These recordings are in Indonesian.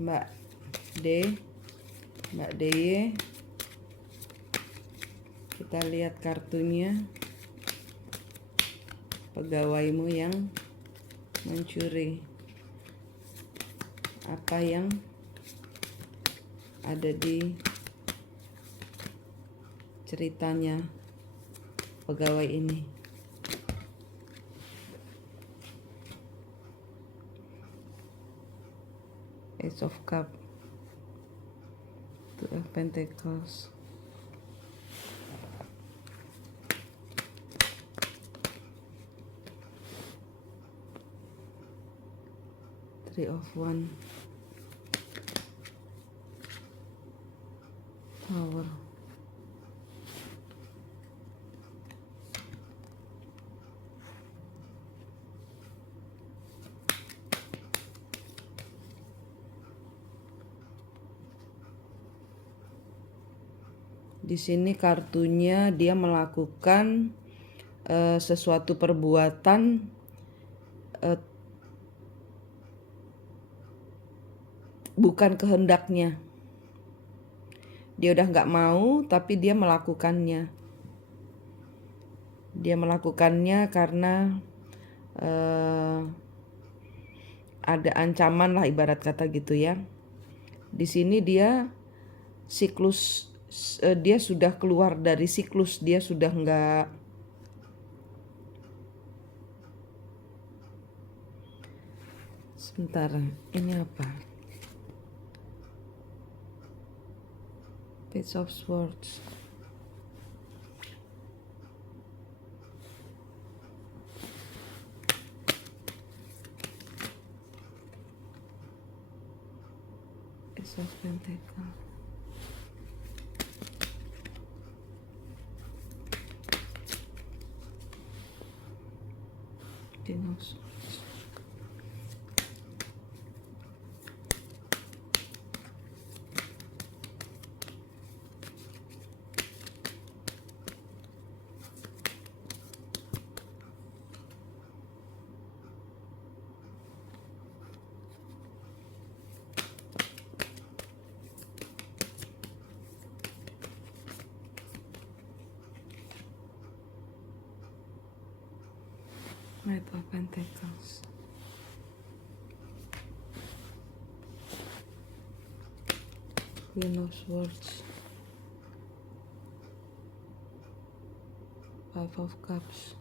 Mbak D, Mbak DY. Kita lihat kartunya. Pegawaimu yang mencuri. Apa yang ada di ceritanya pegawai ini? Ace of Cups, Two of Pentacles, Three of Wands, Tower, di sini kartunya dia melakukan sesuatu perbuatan bukan kehendaknya. Dia udah nggak mau, tapi dia melakukannya. Dia melakukannya karena ada ancaman lah, ibarat kata gitu ya. Di sini dia siklus, dia sudah keluar dari siklus, dia sudah nggak sebentar, ini apa? Page of Swords, Ace of Pentacles, King of Swords, Knight of Pentacles, Queen of Swords, Five of Cups,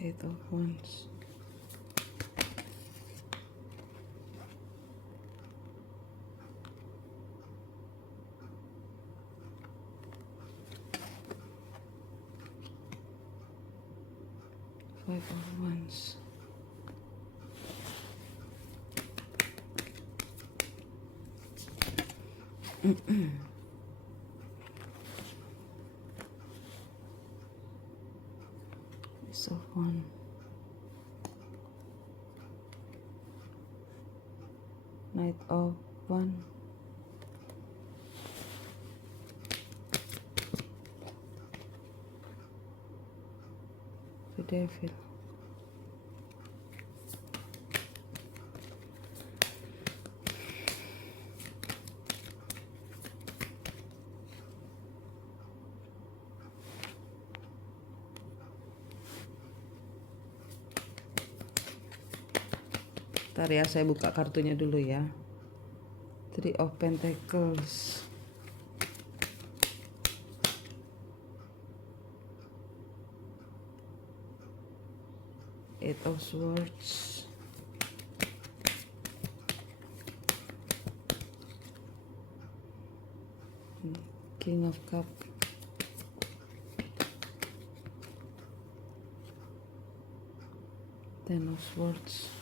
Eight of Wands, Five of Wands, Ace of Wands, Knight of Wands, the Devil. Ntar ya, saya buka kartunya dulu ya. Three of Pentacles, Eight of Swords, King of Cups, Ten of Swords,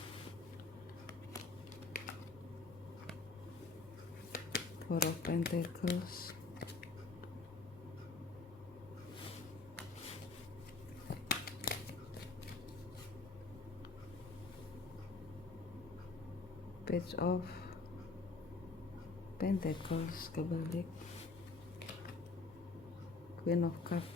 Four of Pentacles, Page of Pentacles kebalik, Queen of Cups,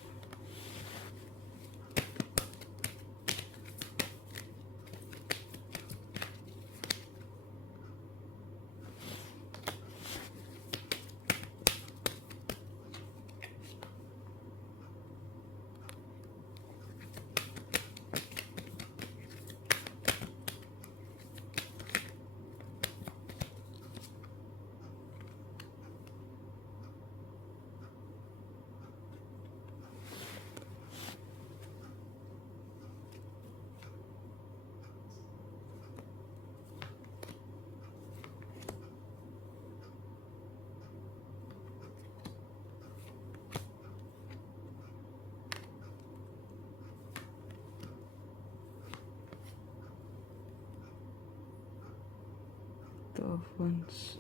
Two of Wands,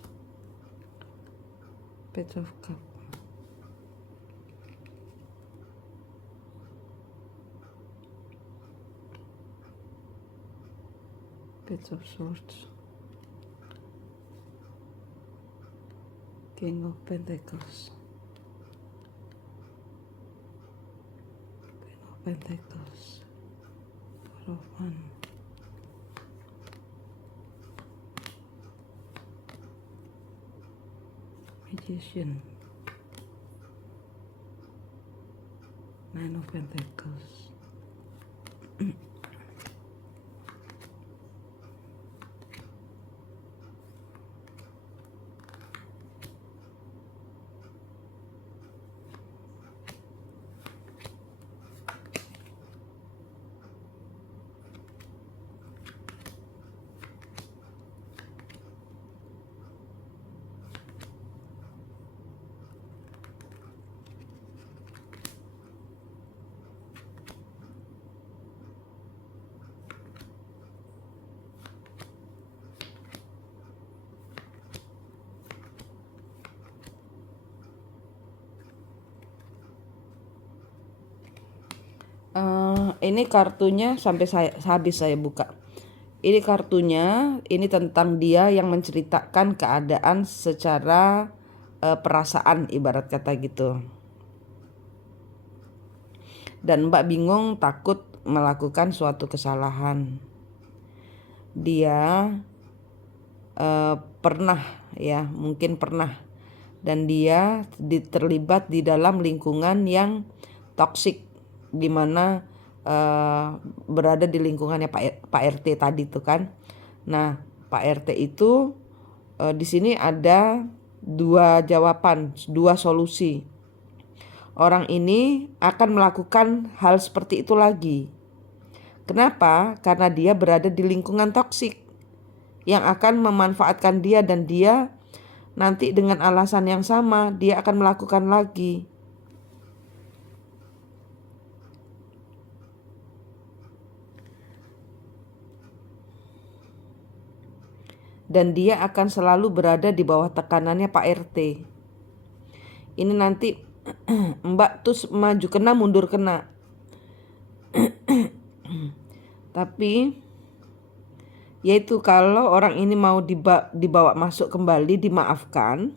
Page of Cups, Page of Swords, King of Pentacles, Queen of Pentacles, Four of Wands, Magician, Nine of Pentacles. Ini kartunya sampai habis saya buka. Ini kartunya, ini tentang dia yang menceritakan keadaan secara perasaan, ibarat kata gitu. Dan Mbak bingung, takut melakukan suatu kesalahan. Dia pernah ya, mungkin pernah, dan dia terlibat di dalam lingkungan yang toksik, di mana berada di lingkungannya Pak RT tadi tuh kan. Nah, Pak RT itu di sini ada dua jawaban, dua solusi. Orang ini akan melakukan hal seperti itu lagi. Kenapa? Karena dia berada di lingkungan toksik yang akan memanfaatkan dia, dan dia nanti dengan alasan yang sama dia akan melakukan lagi. Dan dia akan selalu berada di bawah tekanannya Pak RT. Ini nanti Mbak tuh maju kena mundur kena. Tapi yaitu kalau orang ini mau dibawa masuk kembali, dimaafkan,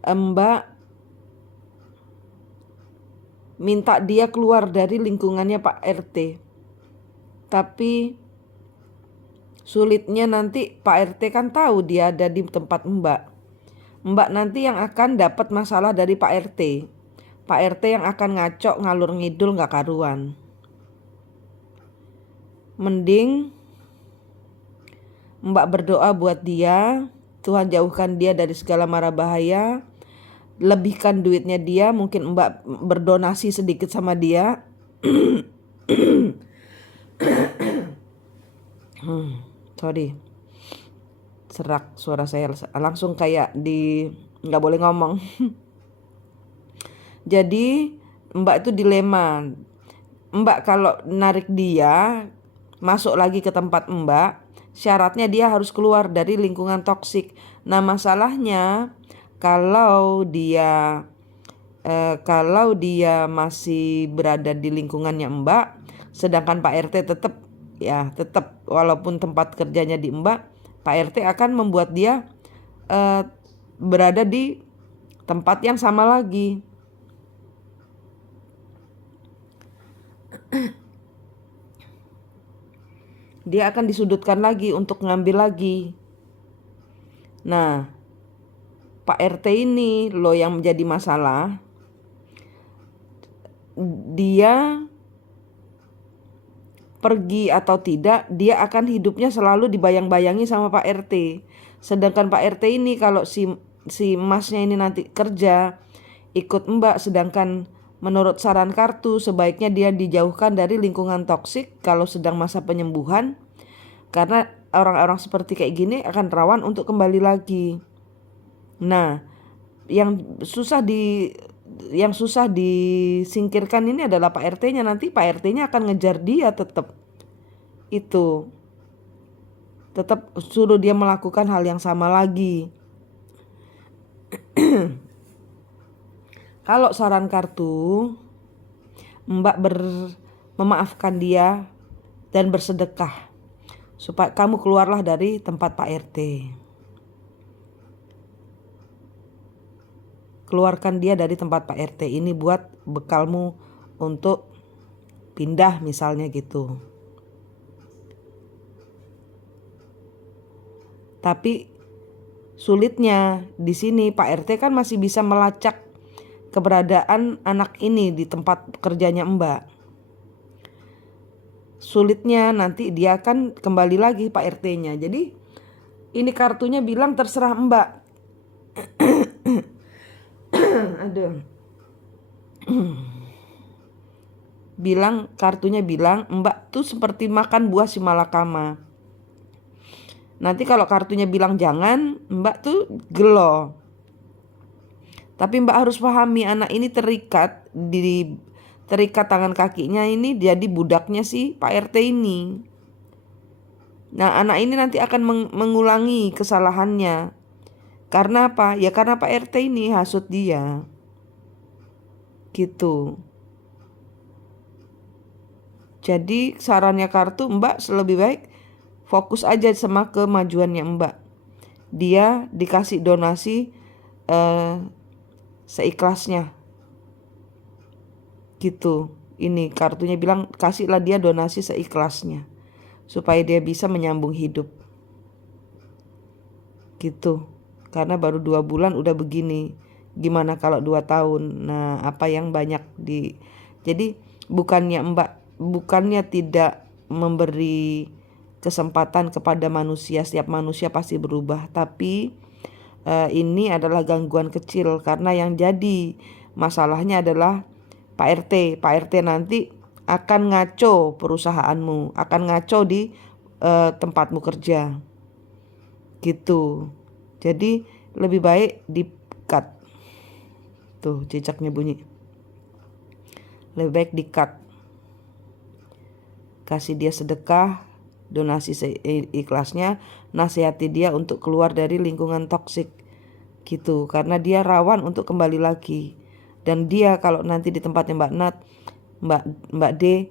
Mbak minta dia keluar dari lingkungannya Pak RT. Tapi sulitnya nanti Pak RT kan tahu dia ada di tempat Mbak. Mbak nanti yang akan dapat masalah dari Pak RT. Pak RT yang akan ngacok ngalur ngidul gak karuan. Mending Mbak berdoa buat dia, Tuhan jauhkan dia dari segala mara bahaya, lebihkan duitnya dia, mungkin Mbak berdonasi sedikit sama dia. Sorry, serak suara saya, langsung kayak nggak boleh ngomong. Jadi Mbak itu dilema. Mbak kalau narik dia masuk lagi ke tempat Mbak, syaratnya dia harus keluar dari lingkungan toksik. Nah masalahnya kalau dia masih berada di lingkungannya Mbak, sedangkan Pak RT tetap walaupun tempat kerjanya di Mbak, Pak RT akan membuat dia berada di tempat yang sama lagi. Dia akan disudutkan lagi untuk ngambil lagi. Nah, Pak RT ini loh yang menjadi masalah. Dia pergi atau tidak, dia akan hidupnya selalu dibayang-bayangi sama Pak RT. Sedangkan Pak RT ini kalau si masnya ini nanti kerja ikut Mbak, sedangkan menurut saran kartu sebaiknya dia dijauhkan dari lingkungan toksik kalau sedang masa penyembuhan, karena orang-orang seperti kayak gini akan rawan untuk kembali lagi. Nah, yang susah disingkirkan ini adalah Pak RT-nya. Nanti Pak RT-nya akan ngejar dia tetap suruh dia melakukan hal yang sama lagi. Kalau saran kartu, Mbak memaafkan dia dan bersedekah supaya kamu keluarlah dari tempat Pak RT. Keluarkan dia dari tempat Pak RT ini buat bekalmu untuk pindah misalnya gitu. Tapi sulitnya di sini Pak RT kan masih bisa melacak keberadaan anak ini di tempat kerjanya Mbak. Sulitnya nanti dia akan kembali lagi Pak RT-nya. Jadi ini kartunya bilang terserah Mbak. Aduh. Kartunya bilang Mbak tuh seperti makan buah si malakama. Nanti kalau kartunya bilang jangan, Mbak tuh gelo. Tapi Mbak harus pahami anak ini terikat tangan kakinya ini jadi budaknya si Pak RT ini. Nah, anak ini nanti akan mengulangi kesalahannya. Karena apa? Ya karena Pak RT ini hasut dia. Gitu. Jadi sarannya kartu, Mbak lebih baik fokus aja sama kemajuannya Mbak. Dia dikasih donasi seikhlasnya. Gitu. Ini kartunya bilang kasihlah dia donasi seikhlasnya supaya dia bisa menyambung hidup. Gitu. Karena baru 2 bulan udah begini. Gimana kalau 2 tahun? Nah, apa yang banyak jadi bukannya tidak memberi kesempatan kepada manusia, setiap manusia pasti berubah, tapi ini adalah gangguan kecil karena yang jadi masalahnya adalah Pak RT nanti akan ngaco perusahaanmu, akan ngaco di tempatmu kerja gitu. Jadi lebih baik di-cut. Tuh cicaknya bunyi. Lebih baik di-cut. Kasih dia sedekah, donasi seikhlasnya, nasihati dia untuk keluar dari lingkungan toksik gitu, karena dia rawan untuk kembali lagi. Dan dia kalau nanti di tempatnya Mbak D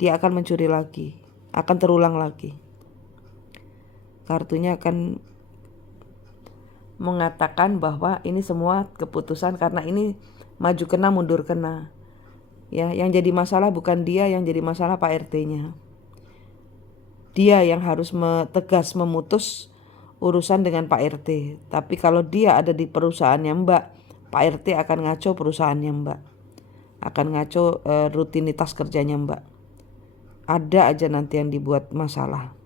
dia akan mencuri lagi, akan terulang lagi. Kartunya akan mengatakan bahwa ini semua keputusan karena ini maju kena mundur kena. Ya, yang jadi masalah bukan dia, yang jadi masalah Pak RT-nya. Dia yang harus tegas memutus urusan dengan Pak RT. Tapi kalau dia ada di perusahaannya Mbak, Pak RT akan ngaco perusahaannya Mbak. Akan ngaco rutinitas kerjanya Mbak. Ada aja nanti yang dibuat masalah.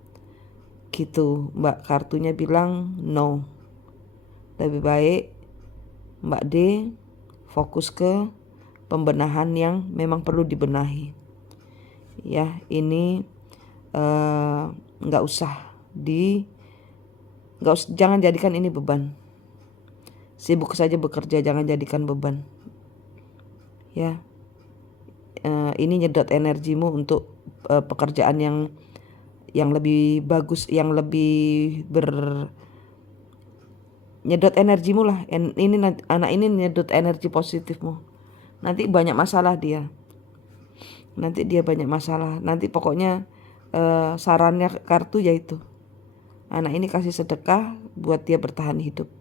Gitu, Mbak. Kartunya bilang no. Lebih baik Mbak D fokus ke pembenahan yang memang perlu dibenahi. Ya, ini jangan jadikan ini beban. Sibuk saja bekerja, jangan jadikan beban. Ya, ini nyedot energimu untuk pekerjaan yang lebih bagus, yang lebih nyedot energimu lah. Ini anak ini nyedot energi positifmu. Nanti banyak masalah dia. Nanti pokoknya sarannya kartu yaitu anak ini kasih sedekah buat dia bertahan hidup.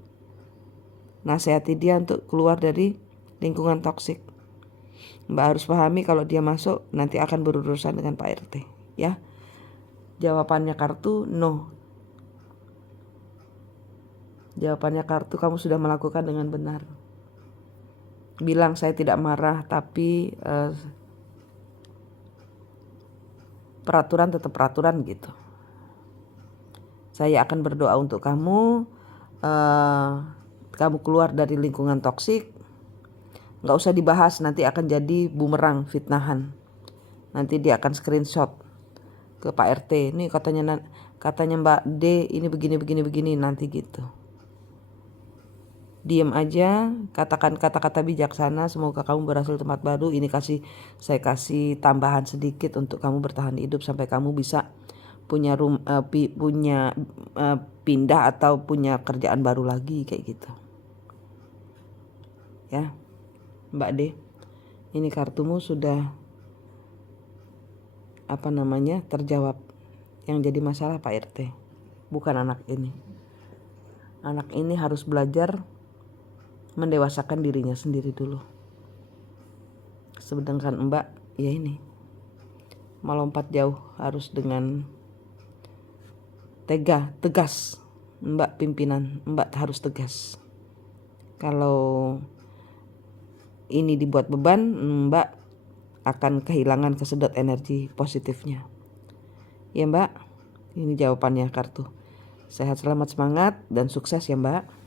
Nasihati dia untuk keluar dari lingkungan toksik. Mbak harus pahami kalau dia masuk nanti akan berurusan dengan Pak RT, ya. Jawabannya kartu no. Jawabannya kartu kamu sudah melakukan dengan benar. Bilang saya tidak marah, tapi peraturan tetap peraturan gitu. Saya akan berdoa untuk kamu, kamu keluar dari lingkungan toksik. Nggak usah dibahas, nanti akan jadi bumerang, fitnahan. Nanti dia akan screenshot ke Pak RT. Ini katanya Mbak D ini begini nanti gitu. Diam aja, katakan kata-kata bijaksana, semoga kamu berhasil tempat baru. Ini saya kasih tambahan sedikit untuk kamu bertahan hidup sampai kamu bisa punya pindah atau punya kerjaan baru lagi kayak gitu. Ya. Mbak D, ini kartumu sudah terjawab. Yang jadi masalah Pak RT, bukan anak ini. Anak ini harus belajar mendewasakan dirinya sendiri dulu. Sedangkan Mbak, ya ini melompat jauh harus dengan tegas. Mbak pimpinan, Mbak harus tegas. Kalau ini dibuat beban, Mbak akan kehilangan kesedot energi positifnya. Ya Mbak, ini jawabannya kartu. Sehat, selamat, semangat, dan sukses ya Mbak.